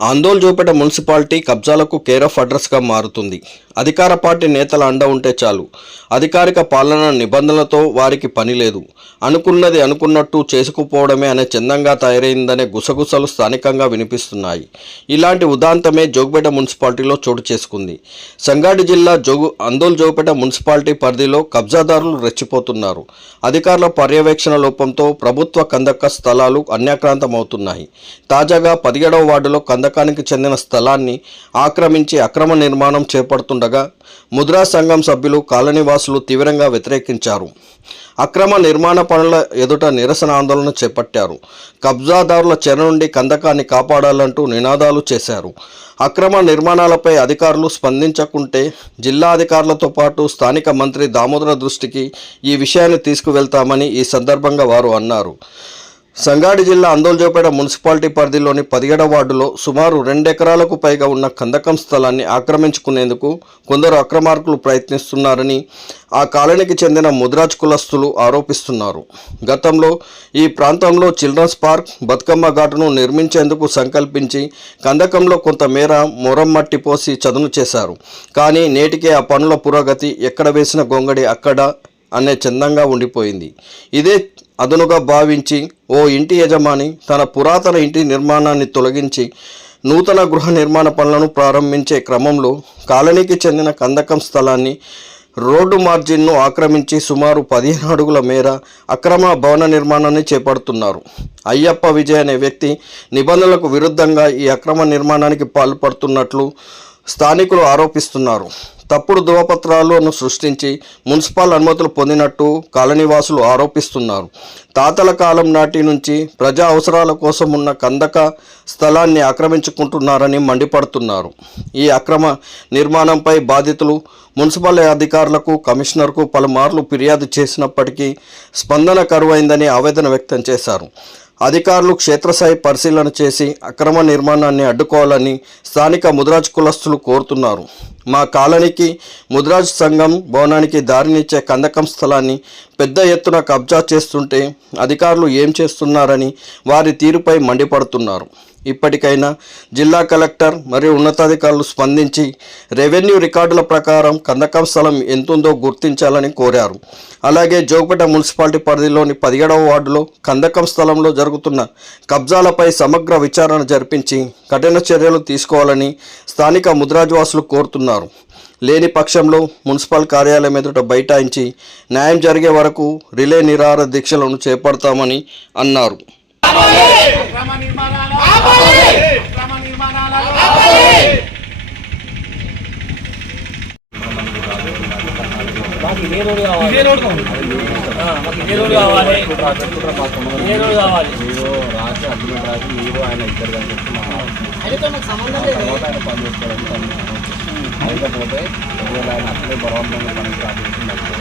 ఆందోళన చూపేట మున్సిపాలిటీ కబ్జాలకు care of అడ్రస్గా మారుతుంది. అధికార పార్టీ నేతల అండ ఉంటే చాలు, అధికారిక పాలన నిబంధనలతో వారికి పని లేదు, అనుకున్నది అనుకున్నట్టు చేసుకుపోవడమే అనే చందంగా తయారైందనే గుసగుసలు స్థానికంగా వినిపిస్తున్నాయి. ఇలాంటి ఉదాంతమే జోగిపేట మున్సిపాలిటీలో చోటు చేసుకుంది. సంగారెడ్డి జిల్లా ఆందోళన చూపేట మున్సిపాలిటీ పరిధిలో కబ్జాదారులు రెచ్చిపోతున్నారు. అధికారుల పర్యవేక్షణ లోపంతో ప్రభుత్వ కందక స్థలాలు అన్యాక్రాంతమవుతున్నాయి. తాజాగా 17వ వార్డులో కందకానికి చెందిన స్థలాన్ని ఆక్రమించి అక్రమ నిర్మాణం చేపడుతుండగా ముద్రా సంఘం సభ్యులు కాలనీవాసులు తీవ్రంగా వ్యతిరేకించారు. అక్రమ నిర్మాణ పనుల ఎదుట నిరసన ఆందోళన చేపట్టారు. కబ్జాదారుల చెర నుండి కందకాన్ని కాపాడాలంటూ నినాదాలు చేశారు. అక్రమ నిర్మాణాలపై అధికారులు స్పందించకుంటే జిల్లా అధికారులతో పాటు స్థానిక మంత్రి దామోదర దృష్టికి ఈ విషయాన్ని తీసుకువెళ్తామని ఈ సందర్భంగా వారు అన్నారు. సంగారెడ్డి జిల్లా ఆందోళన చూపేట మున్సిపాలిటీ పరిధిలోని 17వ వార్డులో సుమారు 2 ఎకరాలకు పైగా ఉన్న కందకం స్థలాన్ని ఆక్రమించుకునేందుకు కొందరు అక్రమార్కులు ప్రయత్నిస్తున్నారని ఆ కాలనీకి చెందిన ముద్రాజ్ కులస్తులు ఆరోపిస్తున్నారు. గతంలో ఈ ప్రాంతంలో చిల్డ్రన్స్ పార్క్, బతుకమ్మ ఘాటును నిర్మించేందుకు సంకల్పించి కందకంలో కొంతమేర మొరం మట్టి పోసి చదును చేశారు. కానీ నేటికే ఆ పనుల పురోగతి ఎక్కడ వేసిన గొంగడి అక్కడ అనే చందంగా ఉండిపోయింది. ఇదే అదనుగా భావించి ఓ ఇంటి యజమాని తన పురాతన ఇంటి నిర్మాణాన్ని తొలగించి నూతన గృహ నిర్మాణ పనులను ప్రారంభించే క్రమంలో కాలనీకి చెందిన కందకం స్థలాన్ని రోడ్డు మార్జిన్ను ఆక్రమించి సుమారు 15 అడుగుల మేర అక్రమ భవన నిర్మాణాన్ని చేపడుతున్నారు. అయ్యప్ప విజయ్ అనే వ్యక్తి నిబంధనలకు విరుద్ధంగా ఈ అక్రమ నిర్మాణానికి పాల్పడుతున్నట్లు స్థానికులు ఆరోపిస్తున్నారు. తప్పుడు ధృవపత్రాలను సృష్టించి మున్సిపల్ అనుమతులు పొందినట్టు కాలనీవాసులు ఆరోపిస్తున్నారు. తాతల కాలం నాటి నుంచి ప్రజా అవసరాల కోసం ఉన్న కందక స్థలాన్ని ఆక్రమించుకుంటున్నారని మండిపడుతున్నారు. ఈ అక్రమ నిర్మాణంపై బాధితులు మున్సిపల్ అధికారులకు, కమిషనర్కు పలుమార్లు ఫిర్యాదు చేసినప్పటికీ స్పందన కరువైందని ఆవేదన వ్యక్తం చేశారు. అధికారులు క్షేత్రస్థాయి పరిశీలన చేసి అక్రమ నిర్మాణాన్ని అడ్డుకోవాలని స్థానిక ముద్రాజ్ కులస్తులు కోరుతున్నారు. మా కాలనీకి ముద్రాజ్ సంఘం భవనానికి దారినిచ్చే కందకం స్థలాన్ని పెద్ద ఎత్తున కబ్జా చేస్తుంటే అధికారులు ఏం చేస్తున్నారని వారి తీరుపై మండిపడుతున్నారు. ఇప్పటికైనా జిల్లా కలెక్టర్ మరియు ఉన్నతాధికారులు స్పందించి రెవెన్యూ రికార్డుల ప్రకారం కందకం స్థలం ఎంతుందో గుర్తించాలని కోరారు. అలాగే జోగిపేట మున్సిపాలిటీ పరిధిలోని 17వ వార్డులో కందకం స్థలంలో జరుగుతున్న కబ్జాలపై సమగ్ర విచారణ జరిపించి కఠిన చర్యలు తీసుకోవాలని స్థానిక ముద్రాజ్వాసులు కోరుతున్నారు. లేని పక్షంలో మున్సిపల్ కార్యాలయం ఎదుట బైఠాయించి న్యాయం జరిగే వరకు రిలే నిరాహార దీక్షలను చేపడతామని అన్నారు. లేకపోతే ఒకవేళ ఆయన అసలే బలవంతంగా పని స్టార్ట్ చేసినప్పుడు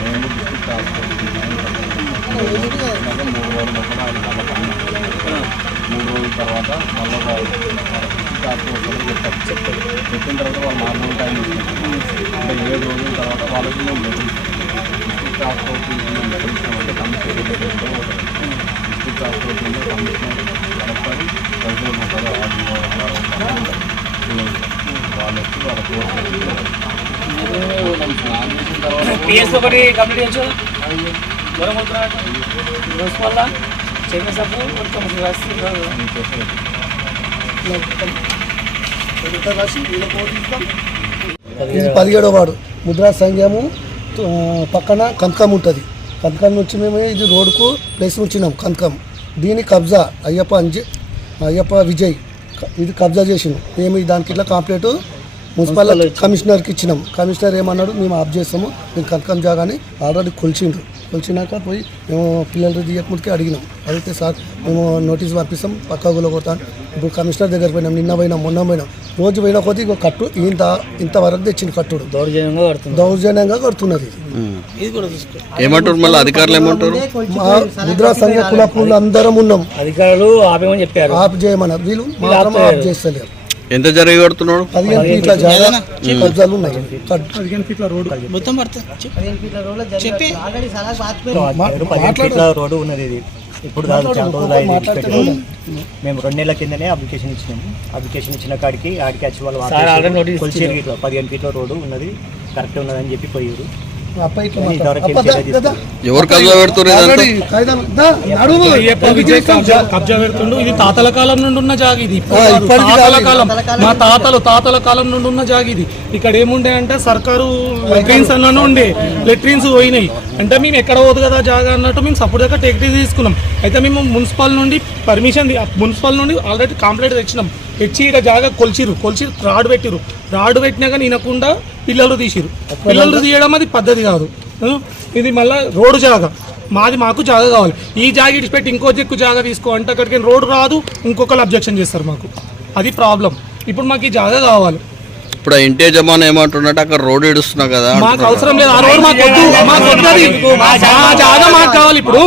మేము డిస్ట్రిక్ట్ హాస్పిటల్ 3 రోజుల లోపల ఆయన మళ్ళీ పని 3 రోజుల తర్వాత మళ్ళీ డిస్ట్రిక్ట్ హాస్పిటల్ చెప్పిన తర్వాత వాళ్ళు నార్మల్ టైం ఇస్తున్నారు. అంటే 7 రోజుల తర్వాత వాళ్ళకి మేము డిస్ట్రిక్ట్ హాస్పిటల్ మేము medicine commissioner district hospital commissioner collector president ఉంటారు. వాళ్ళు వచ్చి వాళ్ళ PS ఒకటి కంప్లీట్ చేయొచ్చు. ఇది 17వ వార్డు ముద్రా సంఘము పక్కన కందకం ఉంటుంది. కందకం నుంచి మేము ఇది రోడ్డుకు ప్లేస్ ఉంచినాం. కందకం దీని కబ్జా అయ్యప్ప విజయ్ ఇది కబ్జా చేసినాం. మేము దానికి ఇట్లా కంప్లైంట్ మున్సిపల్ కమిషనర్కి ఇచ్చినాం. కమిషనర్ ఏమన్నాడు, మేము ఆఫ్ చేస్తాము, మేము కందకం జాగాని ఆల్రెడీ కొలిచినాక పోయి మేము పిల్లలు తీయకముందుకే అడిగినాం. అడిగితే సార్ మేము నోటీస్ పంపిస్తాం, పక్కా కొడతాను. ఇప్పుడు కమిషనర్ దగ్గర పోయినాం, నిన్న పోయినాం, మొన్న పోయినాం. రోజు పోయిన కొద్ది ఇక కట్టు ఇంతవరకు తెచ్చింది. కట్టుడు దౌర్జన్యంగా కడుతున్నది. ఏమంటారు మళ్ళీ అధికారులు? ఏమంటారు? మా ముద్రా సంఘ కులపులు అందరం ఉన్నాం. అధికారులు ఆపేమని చెప్పారు, ఆఫ్ చేయమన్నారు. వీళ్ళు మాత్రం ఆఫ్ చేస్తలేరు. ఎంత జరిగి కడుతున్నాడు? 15 ఫీట్ల జాగా కబ్జాలు ఉన్నాయి. 15 ఫీట్ల రోడ్డు మొత్తం పడుతుంది. 15 ఫీట్ల రోడ్డు చెప్పి రోడ్డు ఉన్నది. ఇది ఇప్పుడు కాదు, చాలా రోజులు అయింది పెట్టుకోవడం. మేము 2 నెలల కిందనే అప్లికేషన్ ఇచ్చినాము. అప్లికేషన్ ఇచ్చిన కాడికి వచ్చి వాళ్ళు కొలిచేరు 15 ఫీట్ల రోడ్డు ఉన్నది, కరెక్ట్ ఉన్నదని చెప్పి పోయారు. ఎవరు కబ్జా పెడుతున్నారు? కబ్జా పెడుతుండు. ఇది తాతల కాలం నుండి ఉన్న జాగ, ఇది మా తాతల కాలం నుండి ఉన్న జాగ. ఇది ఇక్కడ ఏముండే అంటే సర్కారు లెట్రిన్స్ అన్న ఉండే, లెట్రిన్స్ పోయినాయి అంటే మేము ఎక్కడ పోదు కదా జాగా అన్నట్టు మేము సపోర్ట్ దగ్గర టేక్ తీసుకున్నాం. అయితే మేము మున్సిపల్ నుండి పర్మిషన్, మున్సిపల్ నుండి ఆల్రెడీ కంప్లైంట్ తెచ్చినాం. తెచ్చి ఇక జాగా కొలిచిరు రాడ్ పెట్టిరు. రాడ్ పెట్టినా కానీ వినకుండా పిల్లలు తీసిరు. పిల్లలు తీయడం అది పద్ధతి కాదు. ఇది మళ్ళీ రోడ్డు జాగా, మాకు జాగా కావాలి. ఈ జాగా ఇడిచిపెట్టి ఇంకో చెక్కు జాగా తీసుకో అంటే అక్కడికి రోడ్డు రాదు, ఇంకొకరు అబ్జెక్షన్ చేస్తారు మాకు. అది ప్రాబ్లం. ఇప్పుడు మాకు ఈ జాగా కావాలి. ఇప్పుడు ఇంటి యజమాని ఏమంటున్నట్టు అక్కడ రోడ్డు ఇడుస్తున్నా కదా, మాకు అవసరం లేదు ఆ రోడ్, మాకు వద్దు, ఆ జాగా మాకు కావాలి. ఇప్పుడు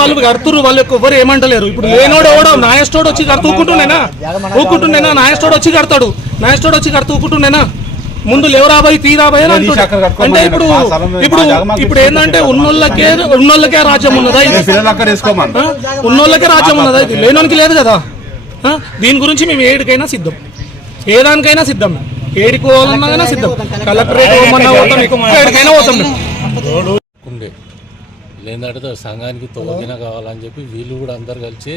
వాళ్ళు కడుతురు, వాళ్ళు ఎవరు ఏమంటలేరు. ఇప్పుడు లేనోడు ఎవడో నాయస్టోడు వచ్చి ఊకుంటుండేనా, నాయస్టోడు వచ్చి కడతాడు, నాయస్టోడు వచ్చి ఊకుంటుండేనా. ముందు లేవు రాబోయి తీ రాబోయే అంటే ఇప్పుడు ఏంటంటే ఉన్నోళ్ళకే రాజ్యం ఉన్నదా, ఉన్నోళ్ళకే రాజ్యం ఉన్నదా, ఇది లేనోనికి లేదు కదా. దీని గురించి మేము ఏడికైనా సిద్ధం, ఏదానికైనా సిద్ధం, ఏడికి పోవాలన్నా సిద్ధం. కలెక్టరేట్ ఏడికైనా పోతాం. ఉండే లేదంటే సంఘానికి తవ్వగిన కావాలని చెప్పి వీళ్ళు కూడా అందరు కలిసి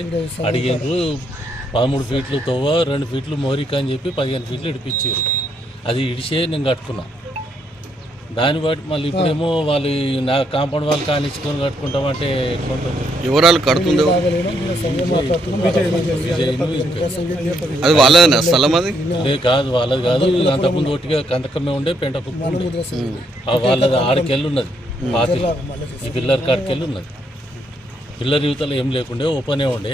అడిగారు. 13 ఫీట్లు తవ్వ, 2 ఫీట్లు మోరిక అని చెప్పి 15 ఫీట్లు ఇడిపించారు. అది ఇడిచే నేను కట్టుకున్నా. దాన్ని బట్టి మళ్ళీ ఇప్పుడేమో వాళ్ళు నా కాంపౌండ్ వాళ్ళు కానిచ్చుకొని కట్టుకుంటామంటే ఎట్లుంటుంది? వివరాలు కడుతుంది అది వాళ్ళదేనా స్థలం? అది కాదు, వాళ్ళది కాదు. అంతకుముందు ఒట్టిగా కందకమే ఉండే, పెంట కుప్ప ఉండే. వాళ్ళది ఆడికెళ్ళి ఉన్నది, పాతి ఈ పిల్లర్ కాడికెళ్ళి ఉన్నది. పిల్లర్ యువతలు ఏం లేకుండే, ఓపెనే ఉండే.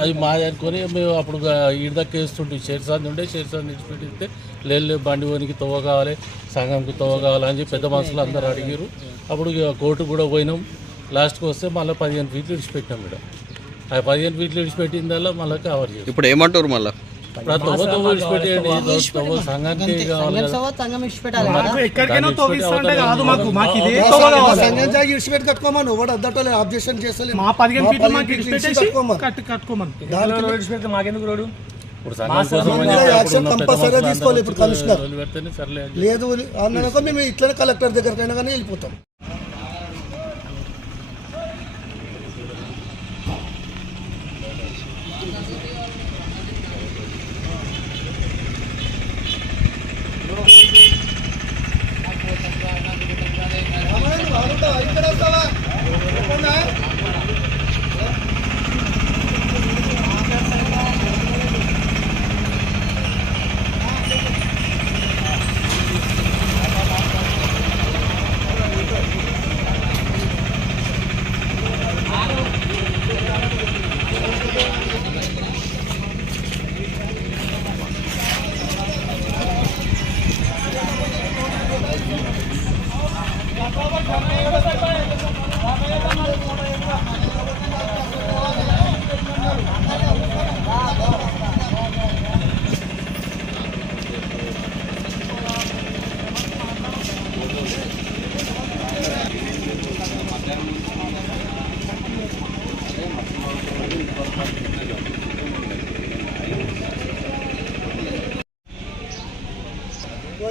అది మాది అనుకొని మేము అప్పుడు ఈడదక్క వేస్తుంటే షేర్సాంది ఉండే, షేర్సాంది ఇచ్చిపెట్టిస్తే లేదు బండి పోనికి తవ్వ కావాలి, సంఘంకి తవ్వ కావాలని చెప్పి పెద్ద మనుషులు అందరూ అడిగారు. అప్పుడు కోర్టు కూడా పోయినాం. లాస్ట్కి వస్తే మళ్ళీ 15 ఫీట్లు ఇడిచిపెట్టినాం. ఇక్కడ ఆ 15 ఫీట్లు ఇడిచిపెట్టిందల్లా మళ్ళీ కవర్ చేసి ఇప్పుడు ఏమంటారు మళ్ళీ తవ్వ ఇడిచిపెట్టేయండి, సంఘానికి కావాలి కదా. లేదు అన్నాక మేము ఇట్లనే కలెక్టర్ దగ్గరకైనా కానీ వెళ్ళిపోతాం.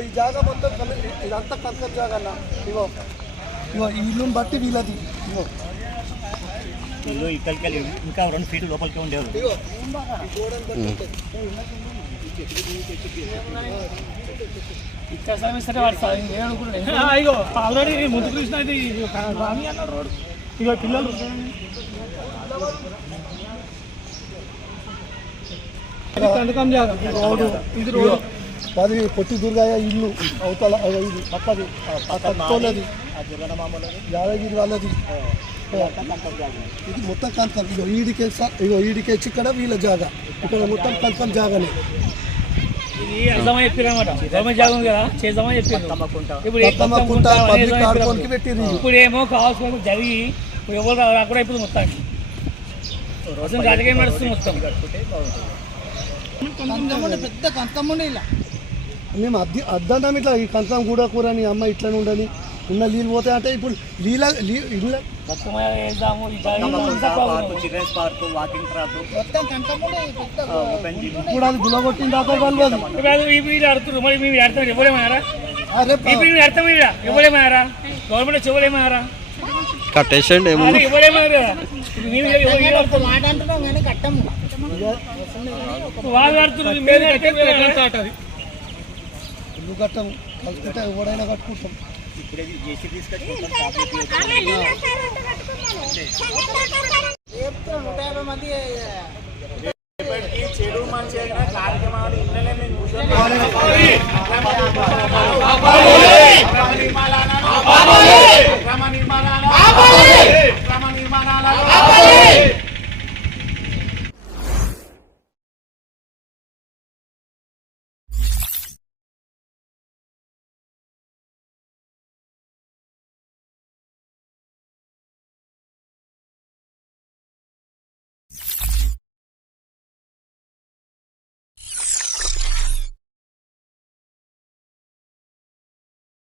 ఈ జాగా మొత్తం ఇదంతా కంకర్ జాగా అన్న. ఇగో ఈ ఇల్లుని బట్టి వీళ్ళది. ఇల్లు ఇక్కడికి ఇంకా 2 ఫీట్లు లోపలికి ఉండేది. ఇగో ఈ గోడను బట్టి ఇగో ఆల్రెడీ ముందు చూసిన రోడ్. ఇగో పిల్లలు రోడ్డు, ఇది రోడ్డు. అది పొట్టి దుర్గయ్య ఇల్లు అవతల ఇది పక్కది పక్కది యాదగిరి వాళ్ళది. ఇది మొత్తం కన్ఫర్మ్. ఇగో ఈడికి ఇగో ఈడికి వచ్చి ఇక్కడ వీళ్ళ జాగా, ఇక్కడ మొత్తం కన్ఫర్మ్ జాగానే. ఇప్పుడు ఏమో కావాల్సిన జరిగి ఎవరు అక్కడ అయిపోతుంది మొత్తానికి. రోజు రాజకీయం నడుస్తుంది మొత్తం. పెద్ద కంతం ఉండే ఇలా మేము అద్దం ఇట్లా ఈ కంతం కూడా కూర నీ అమ్మ ఇట్లనే ఉండని ఉన్న నీళ్ళు పోతాయి అంటే ఇప్పుడు ఇళ్ళ children's park walking track open gym ఇప్పుడు అది గులగొట్టిన దాకా వాళ్ళు గవర్నమెంట్ చెవులేమారా కట్టేసండి ఏమో ఇల్లు కట్టము కలుసుకుంటే ఎవడైనా కట్టుకుంటాం. ఇప్పుడే జేసీ తీసుకొచ్చి చెడు మంచి కార్యక్రమాలు ఇళ్ళనే మేము